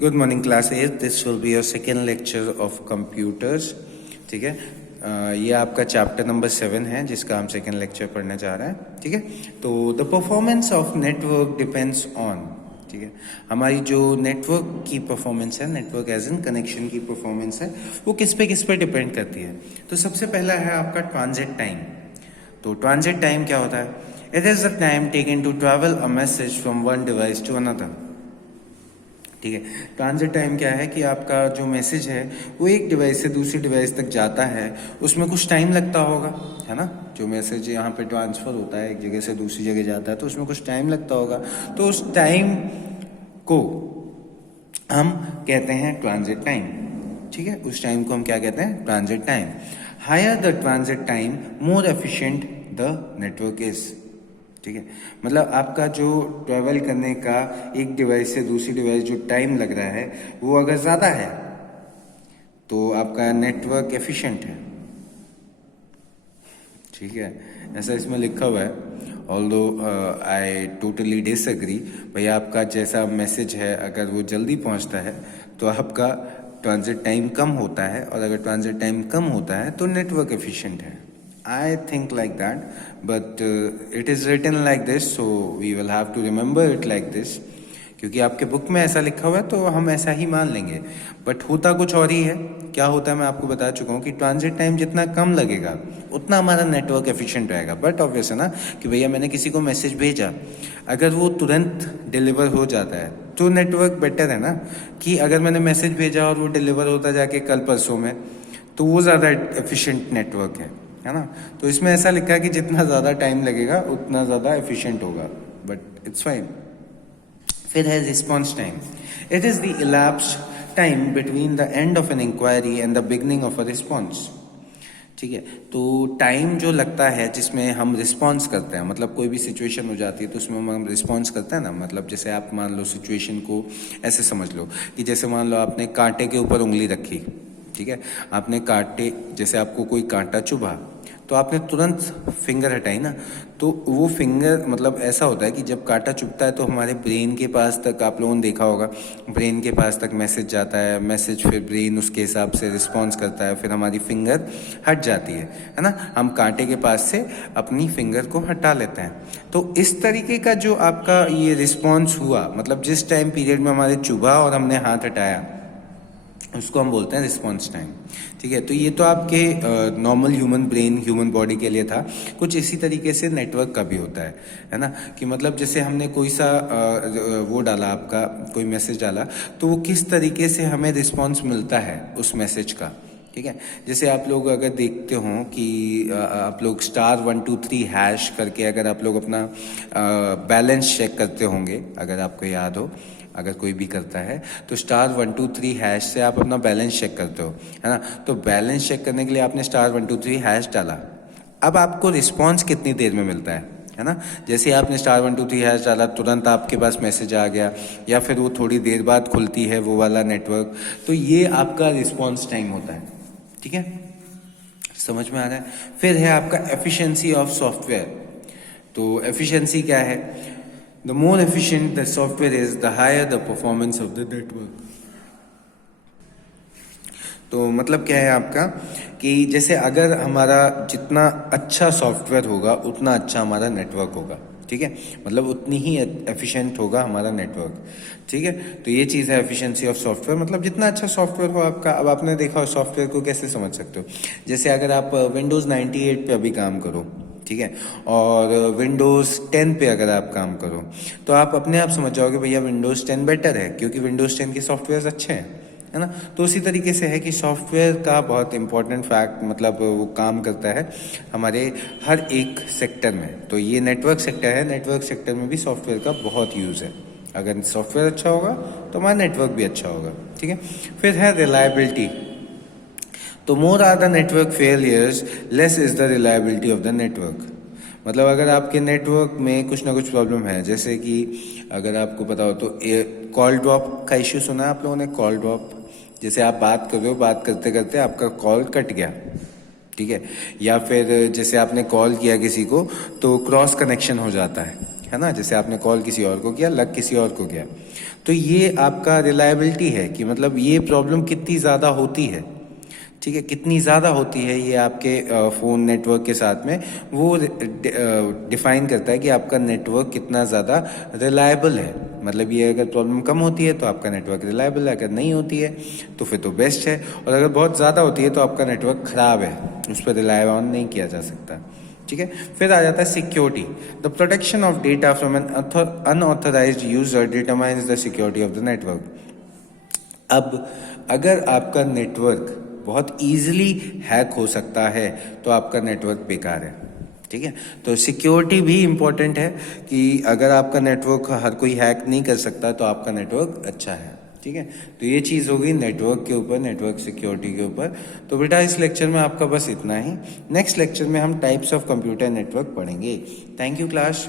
Good morning class 8। This will be your second lecture of computers. ठीक है, ये आपका चैप्टर नंबर 7 है जिसका हम सेकेंड लेक्चर पढ़ने जा रहे हैं। ठीक है, तो the performance of network depends on, ठीक है, हमारी जो नेटवर्क की परफॉर्मेंस है, नेटवर्क एज इन कनेक्शन की परफॉर्मेंस है, वो किस पे डिपेंड करती है। तो सबसे पहला है आपका ट्रांजिट टाइम। तो ट्रांजिट टाइम क्या होता है? It is the time taken to travel a message from one device to another. ठीक है, ट्रांजिट टाइम क्या है कि आपका जो मैसेज है वो एक डिवाइस से दूसरी डिवाइस तक जाता है, उसमें कुछ टाइम लगता होगा, है ना। जो मैसेज यहाँ पे ट्रांसफ़र होता है, एक जगह से दूसरी जगह जाता है, तो उसमें कुछ टाइम लगता होगा। तो उस टाइम को हम कहते हैं ट्रांजिट टाइम। ठीक है, उस टाइम को हम क्या कहते हैं? Transit time. Higher the transit time more efficient the network is. ठीक है, मतलब आपका जो ट्रैवल करने का एक डिवाइस से दूसरी डिवाइस जो टाइम लग रहा है वो अगर ज़्यादा है तो आपका नेटवर्क एफिशिएंट है। ठीक है, ऐसा इसमें लिखा हुआ है। Although I totally disagree. भाई आपका जैसा मैसेज है अगर वो जल्दी पहुंचता है तो आपका ट्रांजिट टाइम कम होता है, और अगर ट्रांजिट टाइम कम होता है तो नेटवर्क एफिशिएंट है। I think like that, but it is written like this, so we will have to remember it like this. क्योंकि आपके बुक में ऐसा लिखा हुआ है तो हम ऐसा ही मान लेंगे, बट होता कुछ और ही है। क्या होता है मैं आपको बता चुका हूँ कि ट्रांजिट टाइम जितना कम लगेगा उतना हमारा नेटवर्क एफिशिएंट रहेगा। बट ऑब्वियस है ना कि भैया मैंने किसी को मैसेज भेजा, अगर वो तुरंत डिलीवर हो जाता है तो नेटवर्क बेटर है ना, कि अगर मैंने मैसेज भेजा और वो डिलीवर होता जाके कल परसों में, तो वो ज़्यादा एफिशिएंट नेटवर्क है ना। तो इसमें ऐसा लिखा है कि जितना ज़्यादा टाइम लगेगा उतना ज़्यादा एफिशिएंट होगा, बट इट्स फाइन। फिर है response time. It is the elapsed time between the end of an inquiry and the beginning of a response. ठीक है, तो टाइम जो लगता है जिसमें हम रिस्पॉन्स करते हैं, मतलब कोई भी सिचुएशन हो जाती है तो उसमें हम रिस्पॉन्स करते हैं ना। मतलब जैसे आप मान लो सिचुएशन को ऐसे समझ लो कि जैसे मान लो आपने कांटे के ऊपर उंगली रखी, ठीक है, आपने कांटे, जैसे आपको कोई कांटा चुभा तो आपने तुरंत फिंगर हटाई ना, तो वो फिंगर मतलब ऐसा होता है कि जब कांटा चुभता है तो हमारे ब्रेन के पास तक, आप लोगों ने देखा होगा, ब्रेन के पास तक मैसेज जाता है, मैसेज फिर ब्रेन उसके हिसाब से रिस्पॉन्स करता है, फिर हमारी फिंगर हट जाती है ना। हम कांटे के पास से अपनी फिंगर को हटा लेते हैं। तो इस तरीके का जो आपका ये रिस्पॉन्स हुआ, मतलब जिस टाइम पीरियड में हमारे चुभा और हमने हाथ हटाया, उसको हम बोलते हैं रिस्पॉन्स टाइम। ठीक है, तो ये तो आपके normal human brain, human body के लिए था। कुछ इसी तरीके से नेटवर्क का भी होता है ना, कि मतलब जैसे हमने कोई सा वो डाला, आपका कोई मैसेज डाला, तो वो किस तरीके से हमें रिस्पॉन्स मिलता है उस मैसेज का। ठीक है, जैसे आप लोग अगर देखते हो कि आप लोग *123# करके अगर आप लोग अपना बैलेंस चेक करते होंगे, अगर आपको याद हो, अगर कोई भी करता है तो *123# से आप अपना बैलेंस चेक करते हो, है ना। तो बैलेंस चेक करने के लिए आपने *123# डाला, अब आपको रिस्पॉन्स कितनी देर में मिलता है ना। जैसे आपने *123# डाला, तुरंत आपके पास मैसेज आ गया, या फिर वो थोड़ी देर बाद खुलती है वो वाला नेटवर्क, तो ये आपका रिस्पॉन्स टाइम होता है। ठीक है, समझ में आ रहा है। फिर है आपका एफिशिएंसी ऑफ सॉफ्टवेयर। तो एफिशिएंसी क्या है? The more efficient the software is, the higher the performance of the network. तो मतलब क्या है आपका कि जैसे अगर हमारा जितना अच्छा सॉफ्टवेयर होगा उतना अच्छा हमारा नेटवर्क होगा। ठीक है, मतलब उतनी ही एफिशिएंट होगा हमारा नेटवर्क। ठीक है, तो ये चीज़ है एफिशिएंसी ऑफ सॉफ्टवेयर, मतलब जितना अच्छा सॉफ्टवेयर हो आपका। अब आपने देखा हो सॉफ्टवेयर को कैसे समझ सकते हो, जैसे अगर आप विंडोज़ 98 पे अभी काम करो, ठीक है, और विंडोज़ 10 पे अगर आप काम करो, तो आप अपने आप समझ जाओगे भैया विंडोज़ 10 बेटर है, क्योंकि विंडोज़ 10 के सॉफ्टवेयर अच्छे हैं, है ना। तो उसी तरीके से है कि सॉफ्टवेयर का बहुत इंपॉर्टेंट फैक्ट, मतलब वो काम करता है हमारे हर एक सेक्टर में। तो ये नेटवर्क सेक्टर है, नेटवर्क सेक्टर में भी सॉफ्टवेयर का बहुत यूज़ है। अगर सॉफ्टवेयर अच्छा होगा तो हमारा नेटवर्क भी अच्छा होगा। ठीक है, फिर है रिलायबिलिटी। तो more are the network failures, less is the reliability of the network. मतलब अगर आपके नेटवर्क में कुछ ना कुछ प्रॉब्लम है, जैसे कि अगर आपको पता हो तो कॉल ड्रॉप का इश्यू सुना है आप लोगों ने? कॉल ड्रॉप, जैसे आप बात कर रहे हो, बात करते करते आपका कॉल कट गया, ठीक है, या फिर जैसे आपने कॉल किया किसी को तो क्रॉस कनेक्शन हो जाता है ना, जैसे आपने कॉल किसी और को किया, लग किसी और को गया, तो ये आपका रिलायबिलिटी है कि मतलब ये प्रॉब्लम कितनी ज़्यादा होती है, ठीक है, कितनी ज़्यादा होती है ये आपके फ़ोन नेटवर्क के साथ में वो डिफाइन करता है कि आपका नेटवर्क कितना ज़्यादा रिलायबल है। मतलब ये अगर प्रॉब्लम कम होती है तो आपका नेटवर्क रिलायबल है, अगर नहीं होती है तो फिर तो बेस्ट है, और अगर बहुत ज़्यादा होती है तो आपका नेटवर्क ख़राब है, उस पर रिलाय ऑन नहीं किया जा सकता, ठीक है। फिर आ जाता है security. The protection of data from an unauthorised user determines the security of the network. अब अगर आपका नेटवर्क बहुत ईजिली हैक हो सकता है तो आपका नेटवर्क बेकार है, ठीक है। तो सिक्योरिटी भी इम्पोर्टेंट है कि अगर आपका नेटवर्क हर कोई हैक नहीं कर सकता तो आपका नेटवर्क अच्छा है, ठीक है। तो ये चीज़ होगी नेटवर्क के ऊपर, नेटवर्क सिक्योरिटी के ऊपर। तो बेटा इस लेक्चर में आपका बस इतना ही। नेक्स्ट लेक्चर में हम टाइप्स ऑफ कंप्यूटर नेटवर्क पढ़ेंगे। Thank you class.